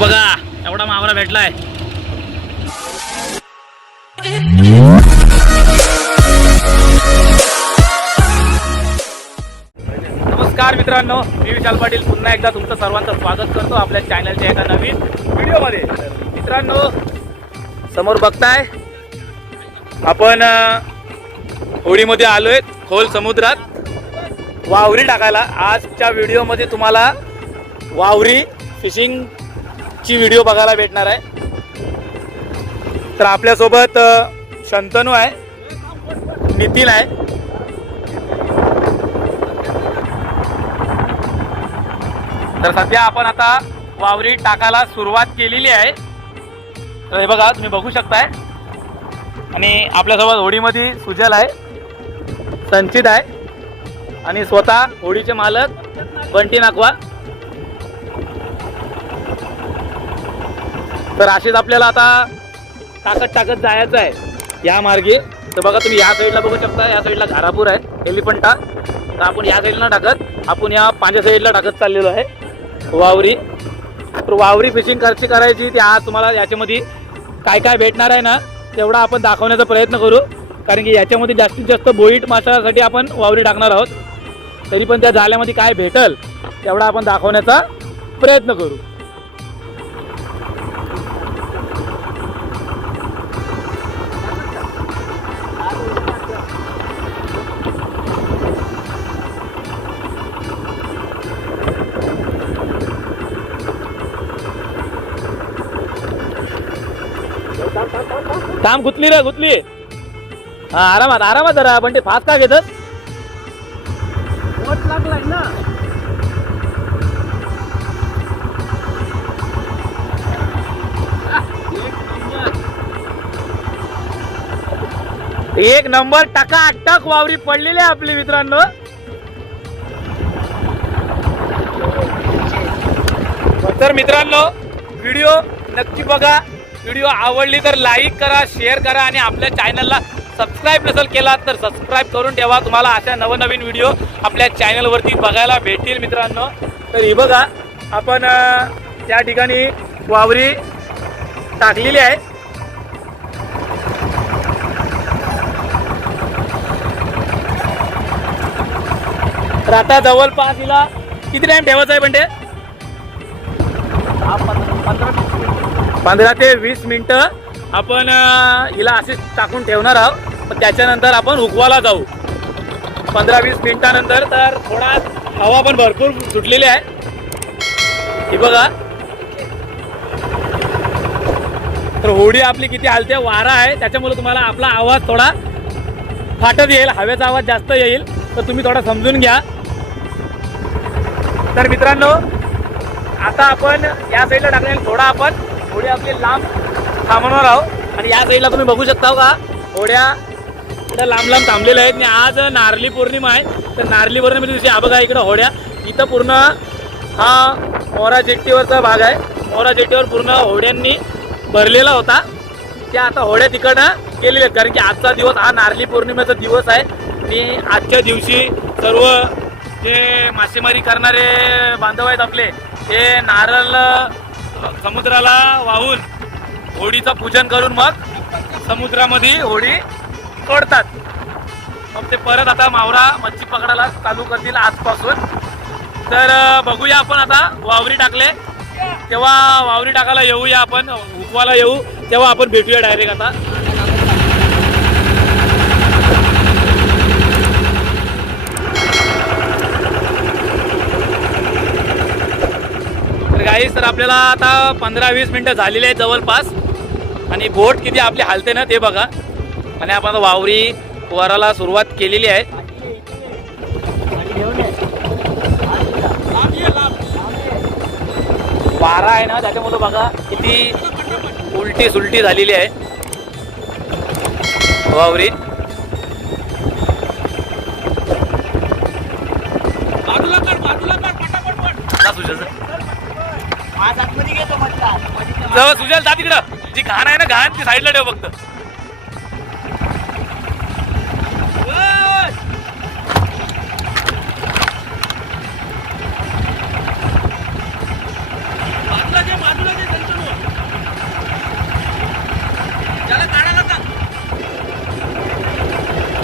बघा एवढा मावरा भेटलाय. नमस्कार मित्रांनो मी विशाल पाटील. पुन्हा एकदा तुमचं सर्वांचं स्वागत करतो आपल्या चॅनलच्या एका नवीन व्हिडिओमध्ये. मित्रांनो समोर बघताय आपण होळीमध्ये आलोय खोल समुद्रात. वावरी टाकायला. आजच्या व्हिडिओमध्ये तुम्हाला वावरी फिशिंगची व्हिडिओ बघायला भेटणार आहे. तर आपल्यासोबत शंतनू आहे नितीन आहे. तर सध्या आपण आता वावरी टाकायला सुरुवात केलेली आहे. तर हे बघा तुम्ही बघू शकताय. आणि आपल्यासोबत होडीमध्ये सुजल आहे संचित आहे. आणि स्वतः होडीचे मालक बंटी नाकवा. तर असेच आपल्याला आता टाकत टाकत जायचं आहे या मार्गे. तर बघा तुम्ही या साईडला बघू शकता या साईडला घारापूर आहे एलिफंटा. तर आपण या साईडला टाकत आपण या पांढऱ्या साईडला टाकत चाललेलो आहे वावरी. तर वावरी फिशिंग कशी करायची ते आज तुम्हाला याच्यामध्ये काय काय भेटणार आहे ना तेवढा आपण दाखवण्याचा प्रयत्न करू. कारण की याच्यामध्ये जास्तीत जास्त बोईट माशासाठी आपण वावरी टाकणार आहोत. तरी पण त्या झाल्यामध्ये काय भेटल तेवढा आपण दाखवण्याचा प्रयत्न करू. थांब गुतली रे गुतली. हा आरामात आरामात जरा पण ते फास्ट का घेतात? लागलाय ना. एक नंबर टका टक वावरी पडलेली आहे आपली मित्रांनो. तर मित्रांनो व्हिडिओ नक्की बघा. व्हिडिओ आवडली तर लाईक करा शेअर करा आणि आपल्या चॅनलला सबस्क्राईब नसेल केला तर सबस्क्राईब करून ठेवा. तुम्हाला अशा नवनवीन व्हिडिओ आपल्या चॅनलवरती बघायला भेटतील मित्रांनो. तर ही बघा आपण त्या ठिकाणी वावरी टाकलेली आहे. तर आता जवळपास हिला किती टाइम ठेवायचा आहे म्हणजे पंधरा ते वीस मिनटं आपण हिला असेच टाकून ठेवणार आहोत. त्याच्यानंतर आपण हुकवाला जाऊ. पंधरा वीस मिनिटानंतर तर थोडा हवा पण भरपूर सुटलेली आहे. ही बघा. तर होडी आपली किती हलते वारा आहे. त्याच्यामुळे तुम्हाला आपला आवाज थोडा फाटत येईल हवेचा आवाज जास्त येईल. तर तुम्ही थोडा समजून घ्या. तर मित्रांनो आता आपण या साईडला टाकले थोडा आपण होडी आपली लांब थांबवणार आहोत. आणि या साईडला तुम्ही बघू शकता का होड्या आता लांब लांब थांबलेले आहेत आणि आज नारली पौर्णिमा आहे. तर नारली पौर्णिमेच्या दिवशी आबघा इकडं होड्या. इथं पूर्ण हा मोरा जेट्टीवरचा भाग आहे. मोरा जेट्टीवर पूर्ण होड्यांनी भरलेला होता. त्या आता होड्या तिकडं गेलेल्या आहेत. कारण की आजचा दिवस हा नारली पौर्णिमेचा दिवस आहे. आणि आजच्या दिवशी सर्व जे मासेमारी करणारे बांधव आहेत आपले ते नारळ समुद्राला वाहून होडीचं पूजन करून मग समुद्रामध्ये होडी सोडतात मग ते परत आता मावरा मच्छी पकडायला चालू करतील आजपासून. तर बघूया आपण आता वावरी टाकले. तेव्हा वावरी टाकायला येऊया आपण हुकवाला येऊ. तेव्हा आपण भेटूया डायरेक्ट आता. तर काही तर आपल्याला आता पंधरा वीस मिनटं झालेली आहेत जवळपास. आणि बोट किती आपली हालते ना ते बघा. आणि आपण वावरी वराला सुरुवात केलेली आहे. वारा आहे ना त्याच्यामुळे बघा किती उलटी सुलटी झालेली आहे. वावरी. सुजल जा. तिकडं. जी घाण आहे ना घाण ती साईडला ठेव फक्त.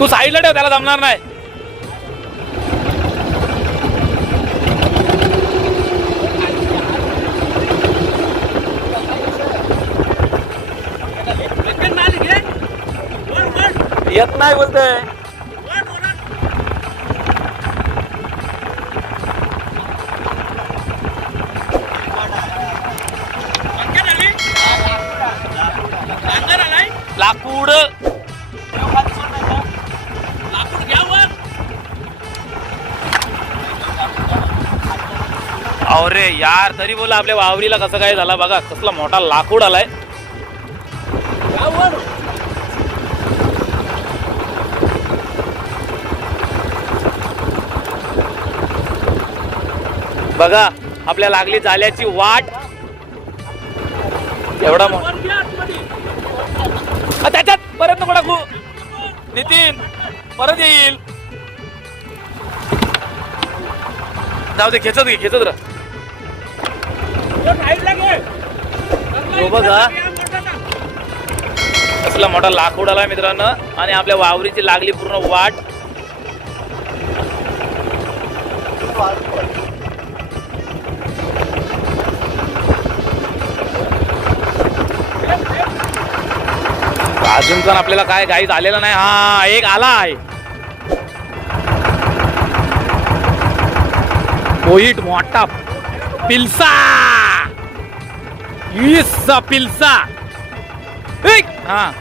तू साईडला ठेव त्याला जमणार नाही. येत नाही बोलतोय. अरे यार तरी बोला आपल्या वावरीला कसं काय झाला बघा कसला मोठा लाकूड आलाय. बघा आपल्या लागली जाल्याची वाट. एवढा त्याच्यात परत नको टाकू. नितीन परत येईल. जाऊ दे खेचत घे खेचत राह. बघा. टाक. कसला मोठा लाकूड आलाय मित्रांनो आणि आपल्या वावरीची लागली पूर्ण वाट. अजून पण आपल्याला काय गाईच आलेला नाही. हा एक आला आहे पोईट मोठा पिलसा. इस पिलसा! हा.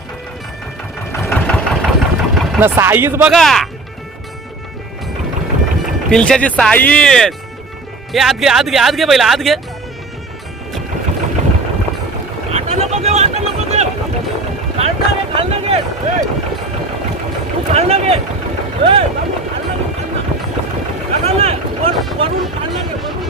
ना साईज बघा. पिलशाची साईज. हे आत घे आत घे आत घे पहिला आत घे. आता नको घेऊ, आता नको घेऊ. खालनं घे, खालनं घे. ए, तू खालनं घे. ए, बाबू, खालनं घे, खालनं. खालनं नाही, वर- वरून खालनं घे, वरून.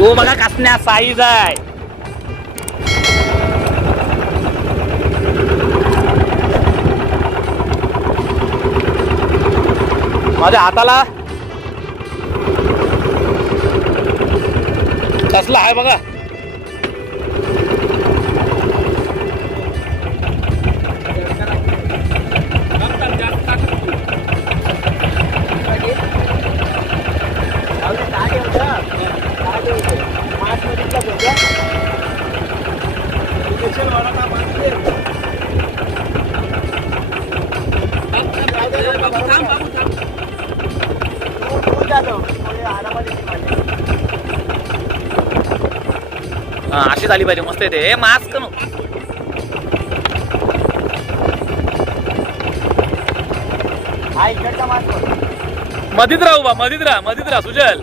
यो बघा कसण्या साईज आहे. माझ्या हाताला. कसला आहे बघा. झाली पाहिजे मस्त येते हे मास्क नको मधीत राहू बा मधीत राहा मधीत राहा सुजल.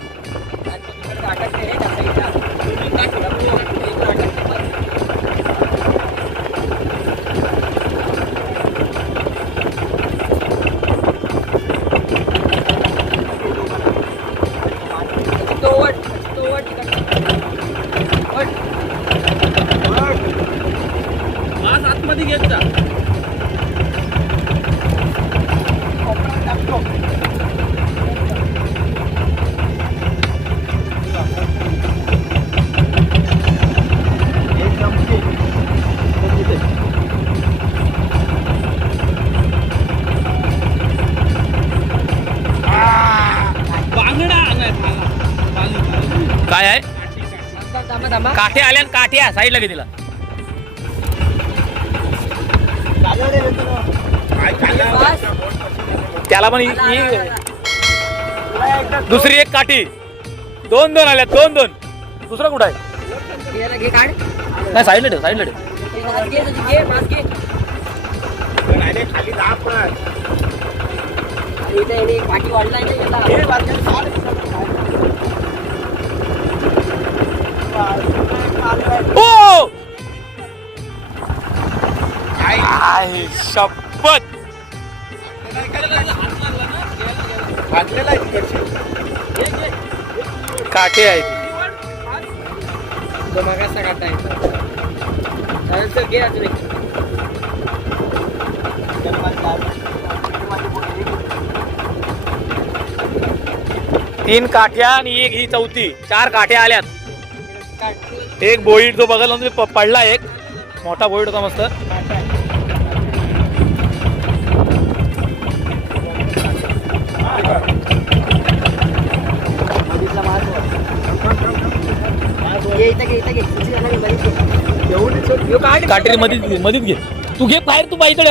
आतमध्ये घेत जा. काय आहे? काठी, आल्या न काठ्या साईडला घे तिला त्याला पण दुसरी एक काठी. दोन दोन आल्या दोन दोन. दुसरा कुठं आहे? घे नाही साईडला ठेव साईडला ठेव. मास आय शपथ. काठे आहेत तो. मागासचा काढता येतो त्यानंतर घे अजून एक तीन काठ्या आणि एक ही चौथी. चार काठ्या आल्यात. एक बोईट जो बघायला म्हणजे प- पडला एक. मोठा बोईट होता मस्त. काटेरी मधीच मधीच घे. तू घे बाहेर तू बाईकडे.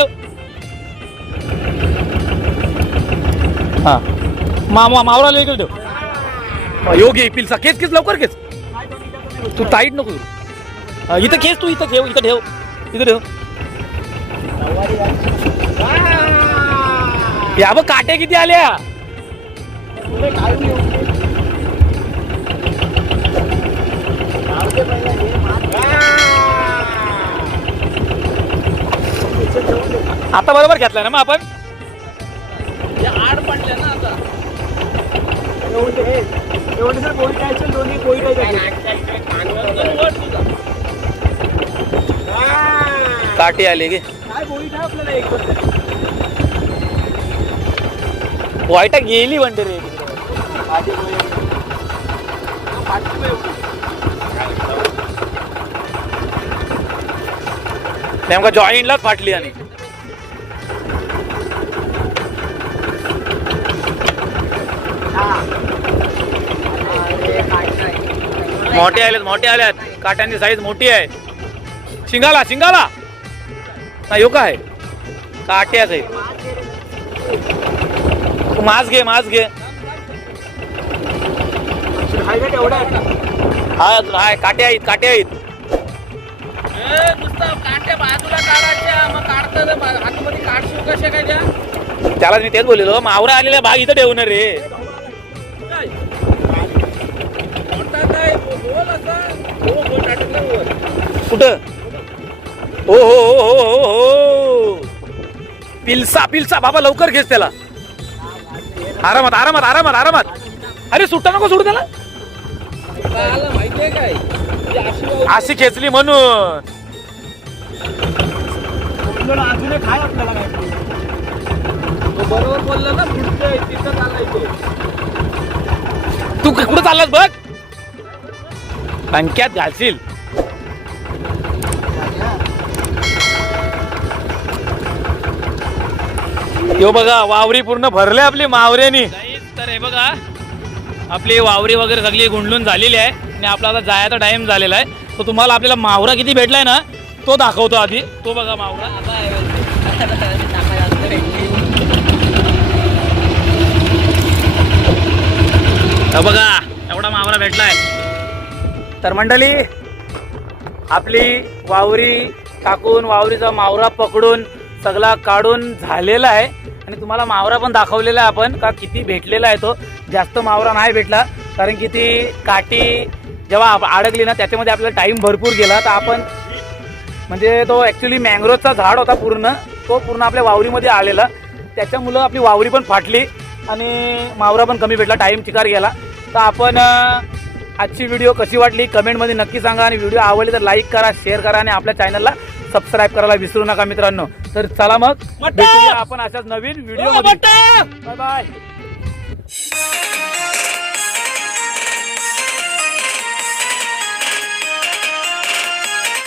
हा. मा मावराला इकडे ठेव. हा, यो घे पिलसा. खेच खेच लवकर केस तू टाईट नको इथं केस तू इथं ठेव इथं ठेव. इथं ठेव. या बघ काट्या किती आल्या पुढे काढून येऊ. जाऊ दे पहिला, हे मास. इथे ठेवून दे. आता बरोबर घेतलाय ना मग आपण? आड पडले ना आता. एवढे हे, दोन्ही. काटे आले गे काय आपल्याला एक? वाईटा गेली म्हणते रे. आधी. नेमका जॉईंटलाच फाटली आणि हा. अरे, काय काय. मोठे आलेत मोठे आल्यात काट्यांची साईज मोठी आहे. शिंगाला शिंगाला. नाही हो काय? काट्याच आहे तू मास घे मास घे? हा हाय काटे आहेत काटे आहेत? त्याला मी तेच बोललेलो मावरा आलेला भाग इथं ठेवणार रे. कुठं? हो हो हो हो हो हो. पिलसा पिलसा बाबा लवकर घेस त्याला. आरामात आरामात आरामात आरामात. अरे सुट्टा नको सोडू त्याला. माहितीये काय अशी खेचली म्हणून. आपल्याला काय तो बरोबर बोलला ना तिथं तू कुठं चाललास बघ? अंक्यात घालशील. यो बघा वावरी पूर्ण भरले आपली मावऱ्यानी तर हे बघा. आपली वावरी वगैरे सगळी गुंडलून झालेली आहे आणि आपला आता जायचा टाइम झालेला आहे. तो तुम्हाला आपल्याला मावरा किती भेटलाय ना तो दाखवतो आधी. तो बघा मावरा. बघा एवढा मावरा भेटलाय. तर मंडळी आपली वावरी टाकून वावरीचा मावरा पकडून सगळा काढून झालेला आहे. आणि तुम्हाला मावरा पण दाखवलेला आहे आपण का किती भेटलेला आहे तो. जास्त मावरा नाही भेटला कारण की ती काठी जेव्हा अडकली ना त्याच्यामध्ये आपल्याला टाईम भरपूर गेला. तर आपण म्हणजे तो ॲक्च्युली मँग्रोवचा झाड होता पूर्ण. तो पूर्ण आपल्या वावरीमध्ये आलेला. त्याच्यामुळं आपली वावरी पण फाटली आणि मावरा पण कमी भेटला टाईम चिकार गेला. तर आपण आजची व्हिडिओ कशी वाटली कमेंटमध्ये नक्की सांगा आणि व्हिडिओ आवडली तर लाईक करा शेअर करा आणि आपल्या चॅनलला सबस्क्राईब करायला विसरू नका मित्रांनो तर चला मग! भेटूया आपण अशाच नवीन व्हिडिओ! Bye bye